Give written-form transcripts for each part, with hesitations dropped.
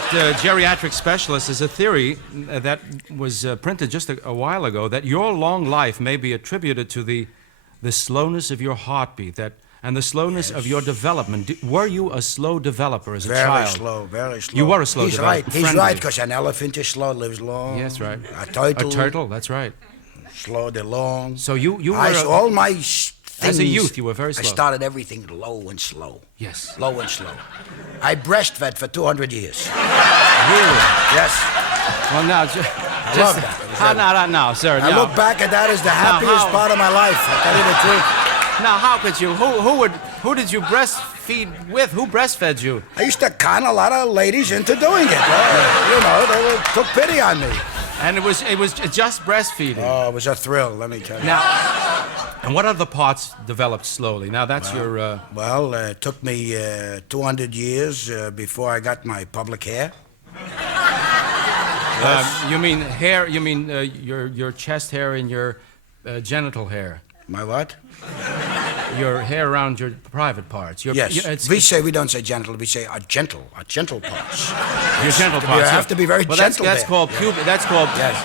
great geriatric specialist, is a theory that was printed just a while ago that your long life may be attributed to the slowness of your heartbeat and the slowness of your development. Were you a slow developer as a child? Very slow. You were a slow developer. He's right, because an elephant is slow, lives long. Yes, right. A turtle. A turtle, that's right. Slow, they're long. So you were... all my things... As a youth, you were very slow. I started everything low and slow. Yes. Low and slow. I breastfed for 200 years. Really? Yes. Well, now, I love that. Not now, sir. I look back at that as the happiest part of my life. I'll tell you the truth. Now, how could you? Who did you breastfeed with? Who breastfed you? I used to con a lot of ladies into doing it. They took pity on me. And it was just breastfeeding. Oh, it was a thrill, let me tell you. Now, and what other parts developed slowly? Now, that's your... Well, it took me 200 years before I got my public hair. Yes. You mean hair? You mean your chest hair and your genital hair? My what? Your hair around your private parts. Yes. We don't say genital, we say a gentle parts. Your gentle parts. You have to be very gentle. That's there. called pubic. Yes.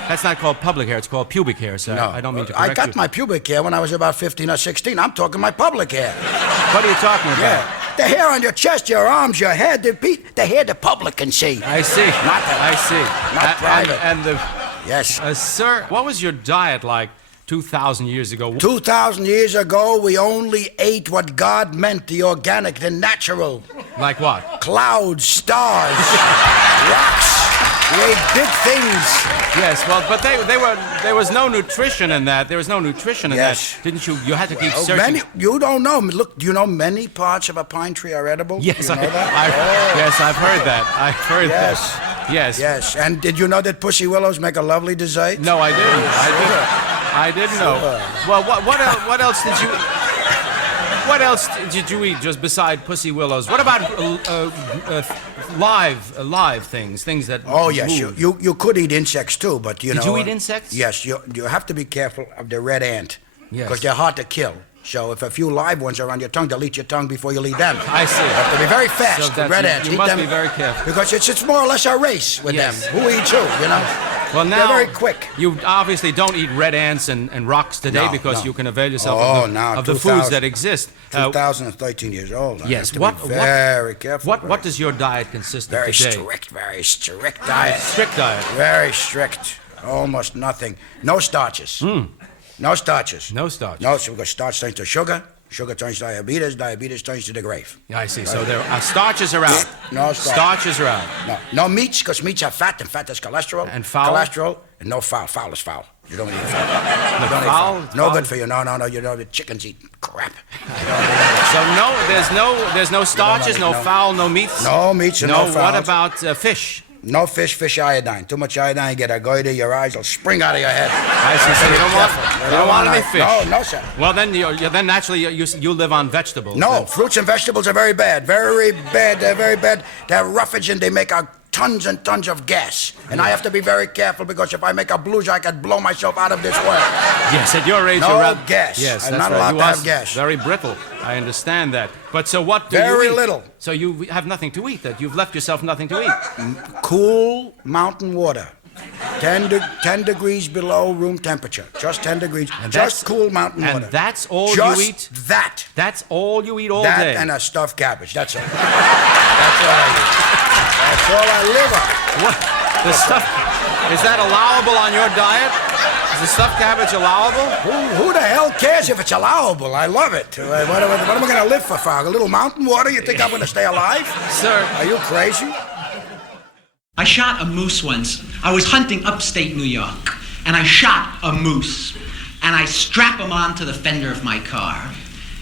That's not called public hair. It's called pubic hair, sir. No, I don't mean to correct you. I got my pubic hair when I was about 15 or 16. I'm talking my public hair. What are you talking about? Yeah. The hair on your chest, your arms, your head, the hair the public can see. I see. I see. Not private. Yes. Sir, what was your diet like 2,000 years ago? 2,000 years ago, we only ate what God meant, the organic, the natural. Like what? Clouds, stars, rocks. We ate big things. Yes, well, but there was no nutrition in that. There was no nutrition in that. Didn't you? You had to keep searching. You don't know. Look, do you know many parts of a pine tree are edible? Yes, do you know that? Yes, I've heard that. I've heard that. Yes. Yes. And did you know that pussy willows make a lovely dessert? No, I didn't. I didn't know. Well, what else did you? What else did you eat just beside pussy willows? What about live things that? Oh yes, you could eat insects too, but you know. Did you eat insects? Yes, you have to be careful of the red ant. Yes. Because they're hard to kill. So if a few live ones are on your tongue, they'll eat your tongue before you'll eat them. I see. You have to be very fast. So red ants. You must be very careful. Because it's more or less a race with them. Who eats who, you know? Well, now, they're very quick. You obviously don't eat red ants and rocks today because you can avail yourself of the foods that exist. 2013 years old. Yes. Very careful. What does your diet consist of today? Very strict diet. Strict diet. Very strict. Almost nothing. No starches. No starches. No starches. No, so because starch turns to sugar. Sugar turns to diabetes. Diabetes turns to the grave. Yeah, I see. So there are starches around. No starch. Starches around. No meats, because meats are fat, and fat is cholesterol. And foul? Cholesterol, and no foul. Foul is foul. You don't eat foul. No good for you. No. You know the chickens eat crap. So there's no starches, no fowl, no meats. No meats and no fowls. What about fish? No fish iodine. Too much iodine, you get a goiter, your eyes will spring out of your head. I see. So you don't want any fish? No, sir. Well, then naturally you live on vegetables. No, fruits and vegetables are very bad. Very bad. They're very bad. They're roughage and they make tons and tons of gas. And I have to be very careful because if I make a blues, I could blow myself out of this world. Yes, at your age, no gas. Yes, I'm not allowed to have gas. Very brittle. I understand that. But so what do very you eat? Little. So you have nothing to eat. That you've left yourself nothing to eat. Cool mountain water. 10 degrees below room temperature. Just 10 degrees. And just cool mountain water. And that's all just you eat? That. That's all you eat all that day? That and a stuffed cabbage. That's all. That's all I eat. That's all I live on. What? The stuff... Is that allowable on your diet? Is the stuffed cabbage allowable? Who the hell cares if it's allowable? I love it. What am I going to live for? A little mountain water? You think I'm going to stay alive? Sir. Are you crazy? I shot a moose once. I was hunting upstate New York, and I shot a moose, and I strap him onto the fender of my car,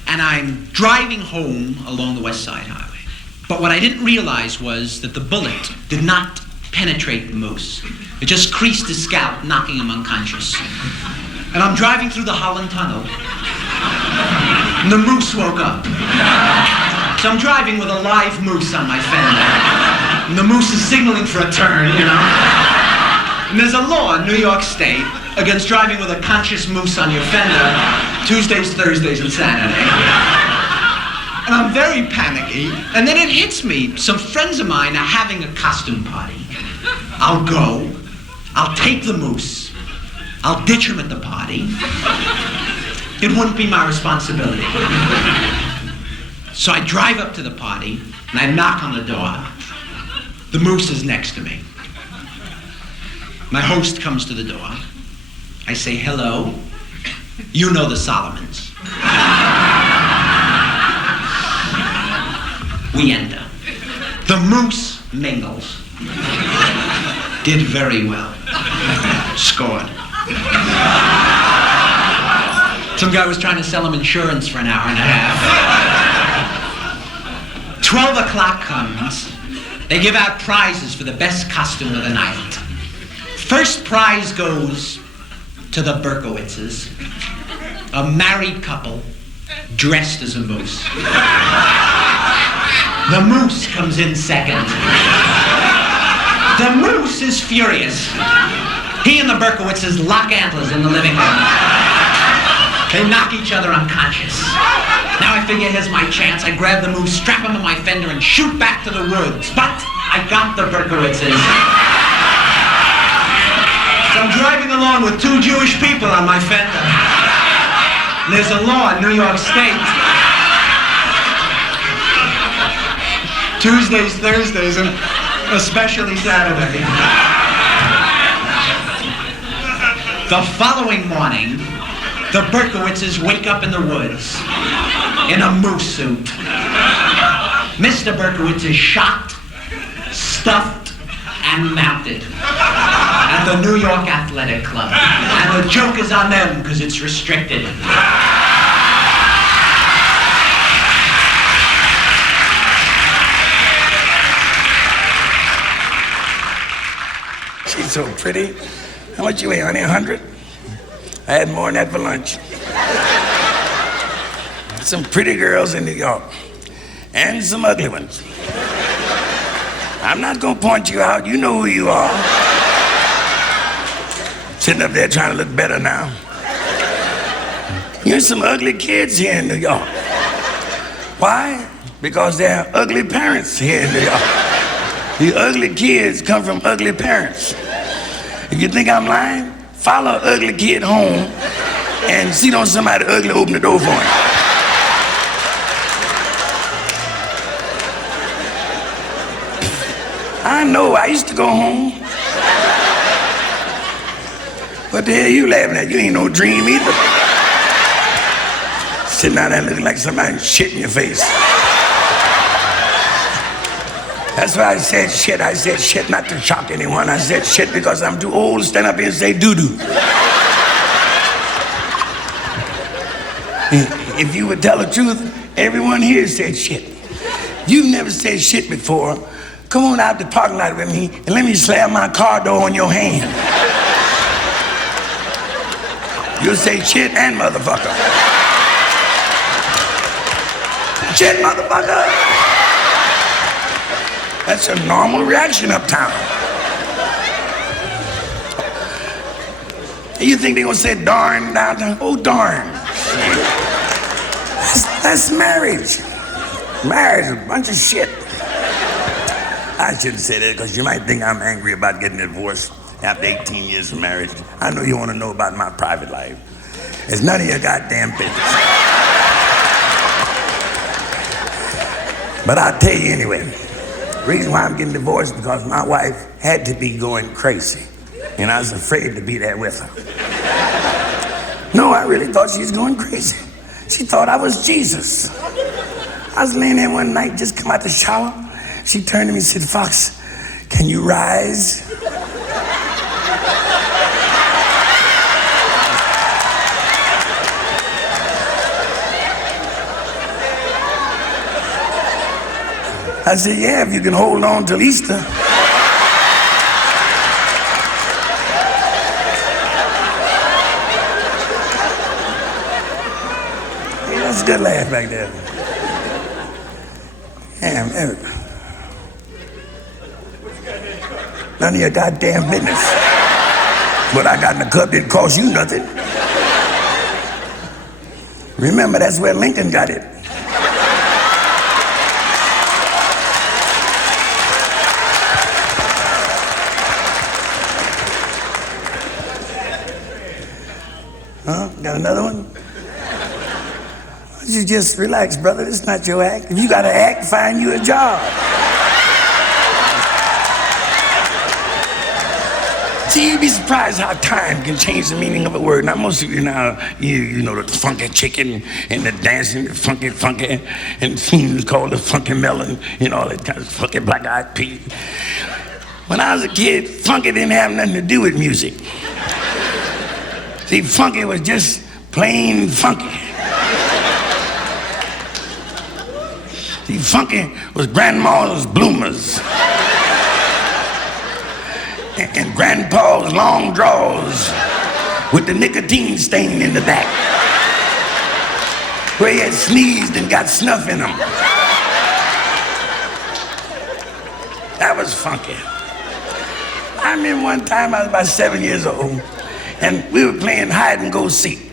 and I'm driving home along the West Side Highway. But what I didn't realize was that the bullet did not penetrate the moose. It just creased his scalp, knocking him unconscious. And I'm driving through the Holland Tunnel, and the moose woke up. So I'm driving with a live moose on my fender. And the moose is signaling for a turn, you know? And there's a law in New York State against driving with a conscious moose on your fender Tuesdays, Thursdays, and Saturday. And I'm very panicky. And then it hits me. Some friends of mine are having a costume party. I'll go. I'll take the moose. I'll ditch him at the party. It wouldn't be my responsibility. So I drive up to the party, and I knock on the door. The moose is next to me. My host comes to the door. I say, hello. You know the Solomons. We enter. The moose mingles. Did very well. Scored. Some guy was trying to sell him insurance for an hour and a half. 12 o'clock comes. They give out prizes for the best costume of the night. First prize goes to the Berkowitzes, a married couple dressed as a moose. The moose comes in second. The moose is furious. He and the Berkowitzes lock antlers in the living room. They knock each other unconscious. Now I figure here's my chance. I grab the moose, strap him on my fender, and shoot back to the woods. But I got the Berkowitzes. So I'm driving along with two Jewish people on my fender. And there's a law in New York State. Tuesdays, Thursdays, and especially Saturday. The following morning, the Berkowitzes wake up in the woods in a moose suit. Mr. Berkowitz is shot, stuffed, and mounted at the New York Athletic Club. And the joke is on them because it's restricted. She's so pretty. How much you weigh, honey? 100? I had more than that for lunch. Some pretty girls in New York. And some ugly ones. I'm not gonna point you out. You know who you are. Sitting up there trying to look better now. There's some ugly kids here in New York. Why? Because there are ugly parents here in New York. The ugly kids come from ugly parents. If you think I'm lying, follow an ugly kid home and see don't somebody ugly open the door for him. I know, I used to go home. What the hell are you laughing at? You ain't no dream either. Sitting out there looking like somebody shit in your face. That's why I said shit. I said shit not to shock anyone. I said shit because I'm too old to stand up here and say doo-doo. If you would tell the truth, everyone here said shit. You've never said shit before. Come on out the parking lot with me and let me slam my car door on your hand. You'll say shit and motherfucker. Shit, motherfucker. That's a normal reaction uptown. You think they gonna say darn downtown? Oh, darn. That's marriage. Marriage is a bunch of shit. I shouldn't say that because you might think I'm angry about getting divorced after 18 years of marriage. I know you want to know about my private life. It's none of your goddamn business. But I'll tell you anyway. The reason why I'm getting divorced is because my wife had to be going crazy. And I was afraid to be there with her. No, I really thought she was going crazy. She thought I was Jesus. I was laying there one night, just come out the shower. She turned to me and said, Fox, can you rise? I said, yeah, if you can hold on till Easter. Yeah, that's a good laugh back there. Damn, Eric. None of your goddamn business. What I got in the cup didn't cost you nothing. Remember, that's where Lincoln got it. Another one? You just relax, brother. It's not your act. If you got to act, find you a job. See, you'd be surprised how time can change the meaning of a word. Now, most of you now, you know the funky chicken and the dancing, the funky, and things called the funky melon, all that kind of funky black-eyed pea. When I was a kid, funky didn't have nothing to do with music. See, funky was just plain funky. See, funky was grandma's bloomers and grandpa's long drawers with the nicotine stain in the back where he had sneezed and got snuff in them. That was funky. I remember one time I was about 7 years old and we were playing hide and go seek.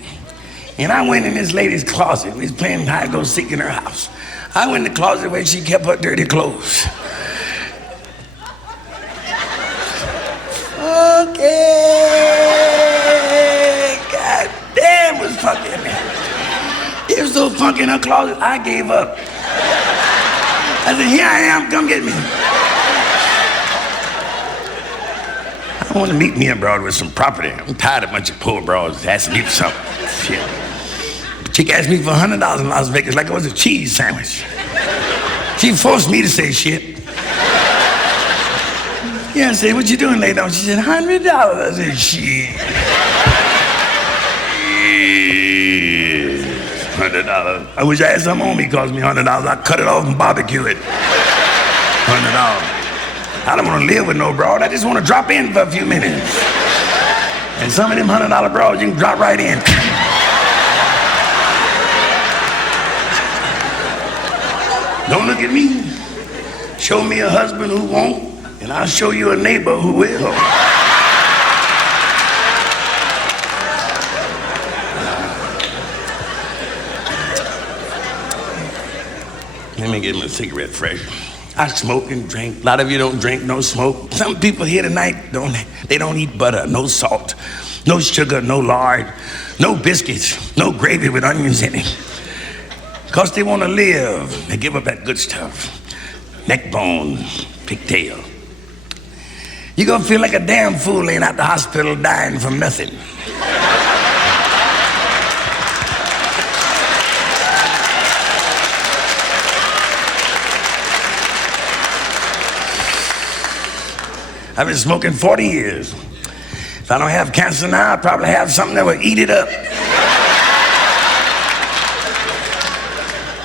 And I went in this lady's closet. We was playing hide and go seek in her house. I went in the closet where she kept her dirty clothes. Okay. God damn, it was funky in there. It was so funky in her closet, I gave up. I said, here I am, come get me. I want to meet me a broad with some property. I'm tired of a bunch of poor broads asking me for something. Shit. Chick asked me for $100 in Las Vegas like it was a cheese sandwich. She forced me to say shit. Yeah, I said, what you doing later on? She said, $100. I said, shit. $100. I wish I had something on me, cost me $100. I'd cut it off and barbecue it. $100. I don't want to live with no broad. I just want to drop in for a few minutes. And some of them $100 broads, you can drop right in. Don't look at me. Show me a husband who won't, and I'll show you a neighbor who will. Let me get my cigarette fresh. I smoke and drink. A lot of you don't drink, no smoke. Some people here tonight, they don't eat butter, no salt, no sugar, no lard, no biscuits, no gravy with onions in it. Because they want to live. They give up that good stuff. Neck bone, pigtail. You're going to feel like a damn fool laying at the hospital dying from nothing. I've been smoking 40 years. If I don't have cancer now, I probably have something that will eat it up.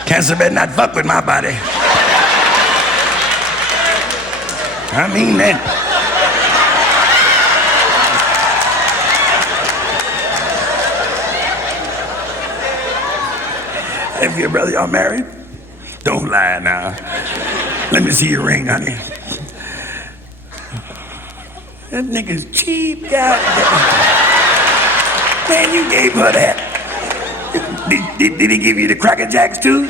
Cancer better not fuck with my body. I mean that. If your brother, y'all married? Don't lie now. Let me see your ring, honey. That nigga's cheap, goddamn. Man, you gave her that. Did he give you the Cracker Jacks too?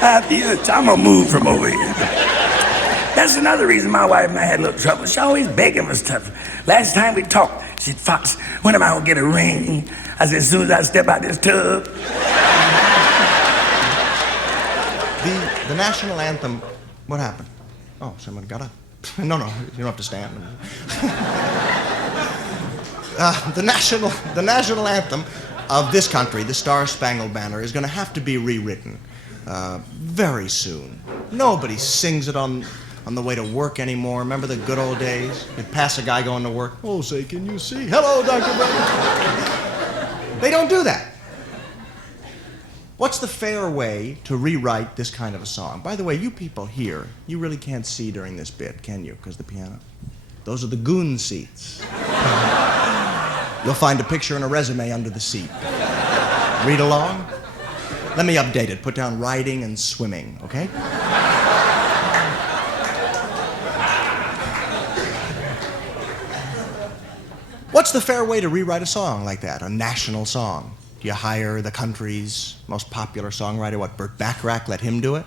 I'm gonna move from over here. That's another reason my wife and I had a little trouble. She always begging for stuff. Last time we talked, she said, Fox, when am I gonna get a ring? I said, as soon as I step out this tub. The national anthem, what happened? Oh, someone got up. No, you don't have to stand. The national anthem of this country, the Star-Spangled Banner, is going to have to be rewritten very soon. Nobody sings it on the way to work anymore. Remember the good old days? You'd pass a guy going to work. Oh, say, can you see? Hello, Dr. Brown. They don't do that. What's the fair way to rewrite this kind of a song? By the way, you people here, you really can't see during this bit, can you? Because the piano. Those are the goon seats. You'll find a picture and a resume under the seat. Read along. Let me update it. Put down riding and swimming, okay? What's the fair way to rewrite a song like that, a national song? Do you hire the country's most popular songwriter, what, Burt Bacharach, let him do it?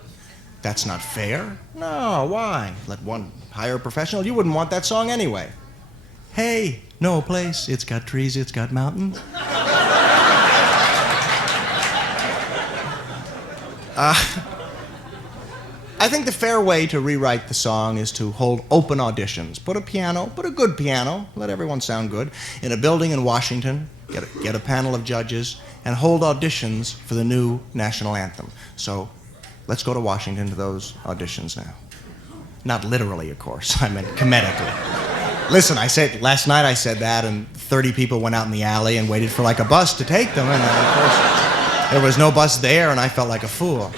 That's not fair. No, why? Let one hire a professional? You wouldn't want that song anyway. Hey, No place. It's got trees, it's got mountains. I think the fair way to rewrite the song is to hold open auditions. Put a piano, put a good piano, let everyone sound good, in a building in Washington, get a panel of judges, and hold auditions for the new national anthem. So let's go to Washington to those auditions now. Not literally, of course, I meant comedically. Listen, last night I said that, and 30 people went out in the alley and waited for like a bus to take them, and of course there was no bus there, and I felt like a fool.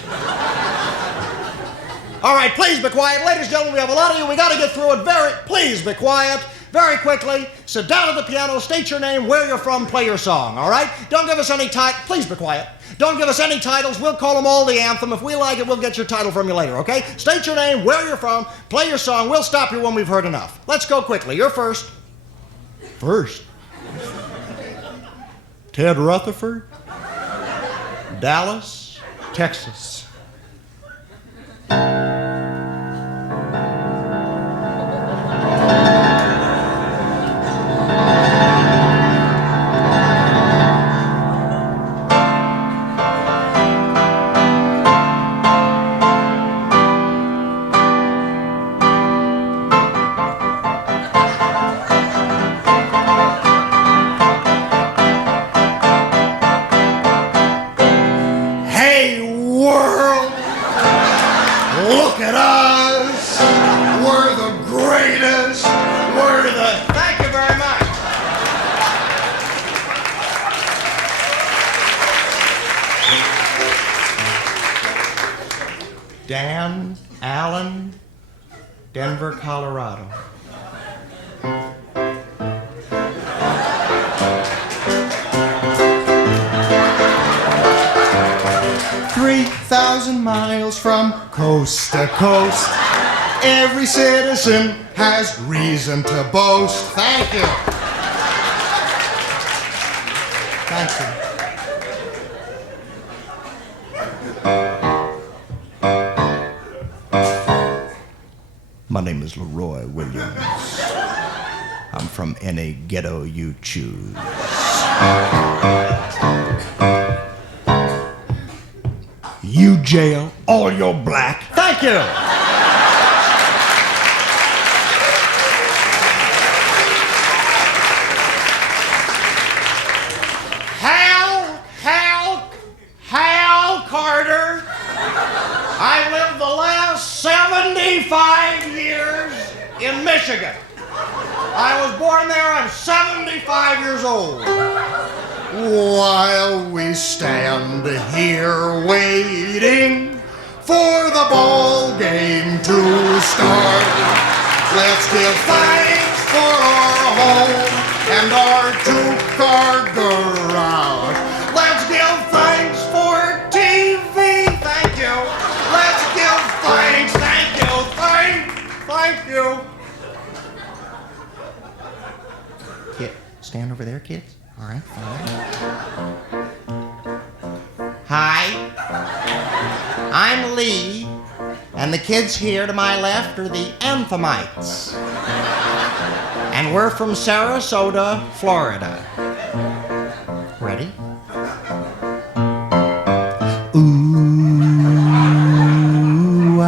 All right, please be quiet. Ladies and gentlemen, we have a lot of you. We got to get through it. Please be quiet. Very quickly. Sit down at the piano, state your name, where you're from, play your song, all right? Don't give us any please be quiet. Don't give us any titles. We'll call them all the anthem. If we like it, we'll get your title from you later, okay? State your name, where you're from, play your song. We'll stop you when we've heard enough. Let's go quickly. You're first. First. Ted Rutherford, Dallas, Texas. Look at us. We're the greatest. Thank you very much. Dan Allen, Denver, Colorado. "3,000 miles from coast to coast, every citizen has reason to boast." Thank you. Thank you. My name is Leroy Williams. I'm from any ghetto you choose. You jail all your black. Thank you. Hal Carter. I lived the last 75 years in Michigan. I was born there. I'm 75 years old. While we stand here waiting for the ball game to start, let's give thanks for our home and our two-car garage. Let's give thanks for TV. Thank you. Let's give thanks. Thank you. Thank you. Kid, stand over there, kids. All right. Hi, I'm Lee, and the kids here to my left are the Anthemites. And we're from Sarasota, Florida. Ready? Ooh,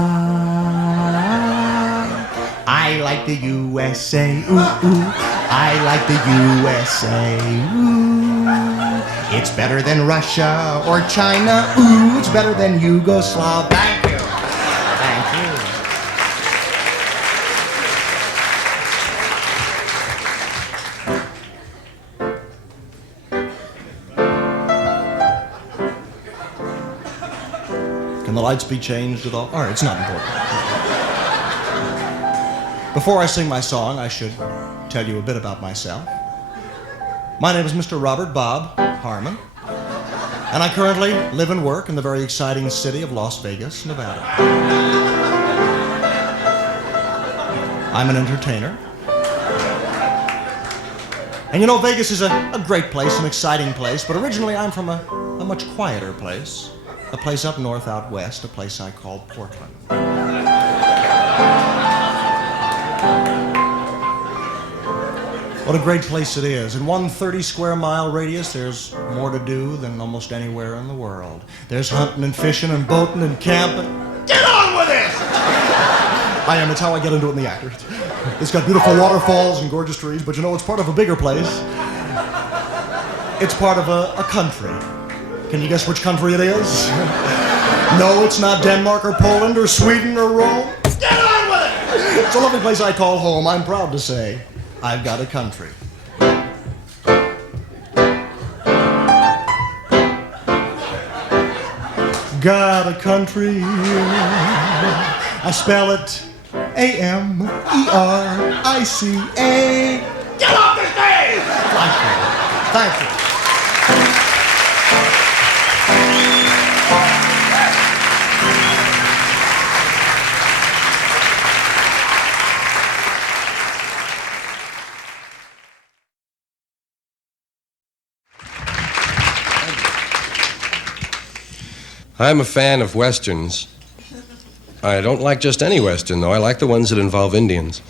I like the USA. Ooh, ooh. I like the USA. Ooh. It's better than Russia or China. Ooh, it's better than Yugoslavia. Thank you. Thank you. Can the lights be changed at all? All right, it's not important. Before I sing my song, I should tell you a bit about myself. My name is Mr. Robert Bob Harmon, and I currently live and work in the very exciting city of Las Vegas, Nevada. I'm an entertainer. And you know, Vegas is a great place, an exciting place, but originally I'm from a much quieter place, a place up north, out west, a place I call Portland. What a great place it is. In one 30-square-mile radius, there's more to do than almost anywhere in the world. There's hunting and fishing and boating and camping. Get on with it! I am. It's how I get into it in the actor. It's got beautiful waterfalls and gorgeous trees, but you know, it's part of a bigger place. It's part of a country. Can you guess which country it is? No, it's not Denmark or Poland or Sweden or Rome. Get on with it! It's a lovely place I call home. I'm proud to say I've got a country. Got a country. I spell it A-M-E-R-I-C-A. Get off the stage! Thank you. Thank you. I'm a fan of Westerns. I don't like just any Western, though. I like the ones that involve Indians.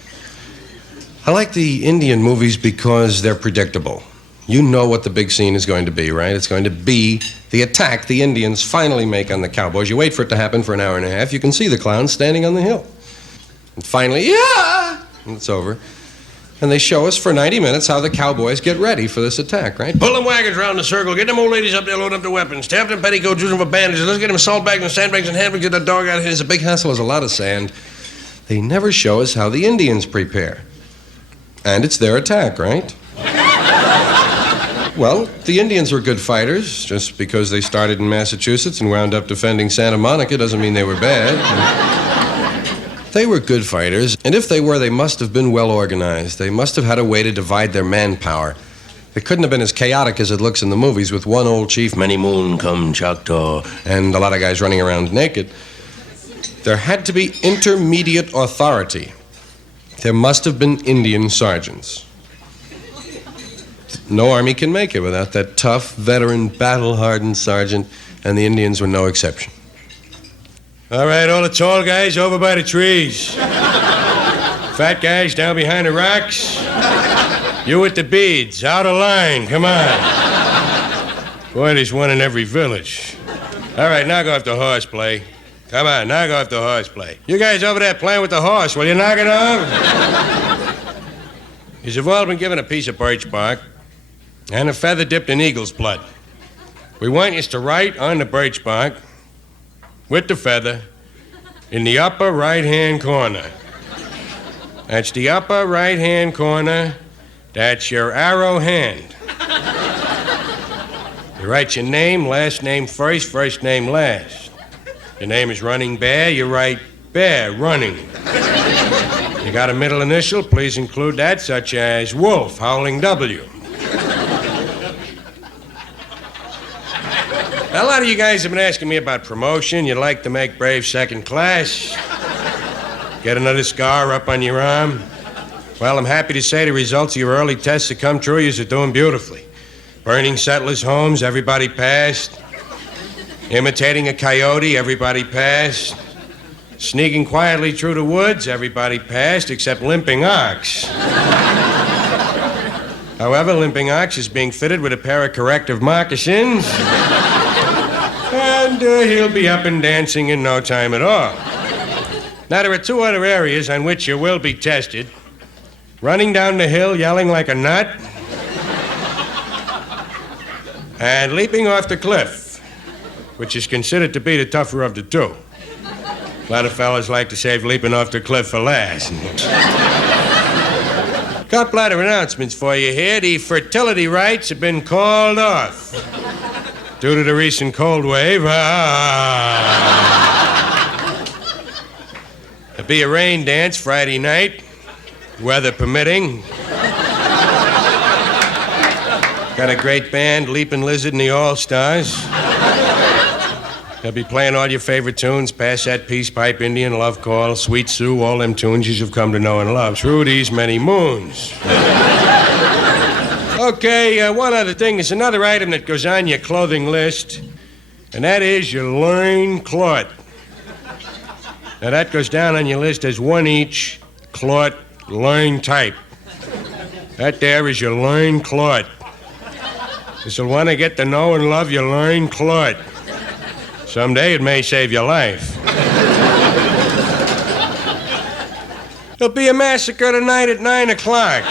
I like the Indian movies because they're predictable. You know what the big scene is going to be, right? It's going to be the attack the Indians finally make on the cowboys. You wait for it to happen for an hour and a half. You can see the clowns standing on the hill. And finally, yeah! And it's over. And they show us for 90 minutes how the cowboys get ready for this attack, right? Pull them wagons round the circle. Get them old ladies up there, load up the weapons. Tap them petticoats, use them for bandages. Let's get them salt bags and sandbags and handbags. Get that dog out of here. It's a big hassle. There's a lot of sand. They never show us how the Indians prepare. And it's their attack, right? Well, the Indians were good fighters. Just because they started in Massachusetts and wound up defending Santa Monica doesn't mean they were bad. They were good fighters, and if they were, they must have been well organized. They must have had a way to divide their manpower. It couldn't have been as chaotic as it looks in the movies with one old chief, many moon come Choctaw, and a lot of guys running around naked. There had to be intermediate authority. There must have been Indian sergeants. No army can make it without that tough, veteran, battle-hardened sergeant, and the Indians were no exception. All right, all the tall guys over by the trees. Fat guys down behind the rocks. You with the beads, out of line, come on. Boy, there's one in every village. All right, knock off the horseplay. Come on, knock off the horseplay. You guys over there playing with the horse, will you knock it off? You've all been given a piece of birch bark and a feather dipped in eagle's blood. We want you to write on the birch bark with the feather in the upper right-hand corner. That's the upper right-hand corner. That's your arrow hand. You write your name, last name first, first name last. Your name is Running Bear, you write Bear Running. You got a middle initial, please include that, such as Wolf, Howling W. Now, a lot of you guys have been asking me about promotion. You'd like to make brave second class. Get another scar up on your arm. Well, I'm happy to say the results of your early tests have come true. You're doing beautifully. Burning settlers' homes, everybody passed. Imitating a coyote, everybody passed. Sneaking quietly through the woods, everybody passed, except Limping Ox. However, Limping Ox is being fitted with a pair of corrective moccasins. And he'll be up and dancing in no time at all. Now, there are two other areas on which you will be tested. Running down the hill yelling like a nut. And leaping off the cliff, which is considered to be the tougher of the two. A lot of fellas like to save leaping off the cliff for last. Couple other announcements for you here. The fertility rites have been called off. Due to the recent cold wave, there'll be a rain dance Friday night, weather permitting. Got a great band, Leapin' Lizard and the All-Stars. They'll be playing all your favorite tunes, Pass That Peace Pipe, Indian Love Call, Sweet Sue, all them tunes you've come to know and love through these many moons. Okay, one other thing. There's another item that goes on your clothing list, and that is your loin cloth. Now, that goes down on your list as one each cloth loin type. That there is your loin clot. This'll want to get to know and love your loin clot. Someday it may save your life. There'll be a massacre tonight at 9 o'clock.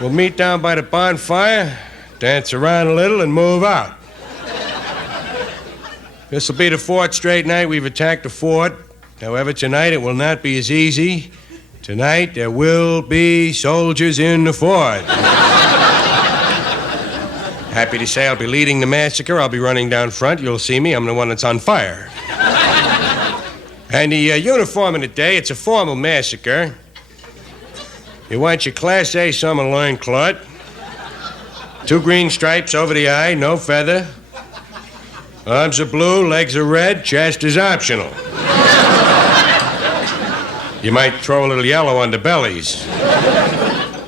We'll meet down by the bonfire, dance around a little, and move out. This'll be the 4th straight night we've attacked the fort. However, tonight it will not be as easy. Tonight there will be soldiers in the fort. Happy to say I'll be leading the massacre. I'll be running down front. You'll see me. I'm the one that's on fire. And the uniform of the day, it's a formal massacre. You want your Class A summer loincloth, 2 green stripes over the eye, no feather. Arms are blue, legs are red, chest is optional. You might throw a little yellow on the bellies.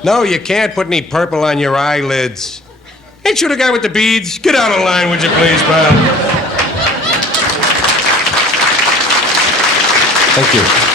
No, you can't put any purple on your eyelids. Ain't you the guy with the beads? Get out of line, would you please, pal? Thank you.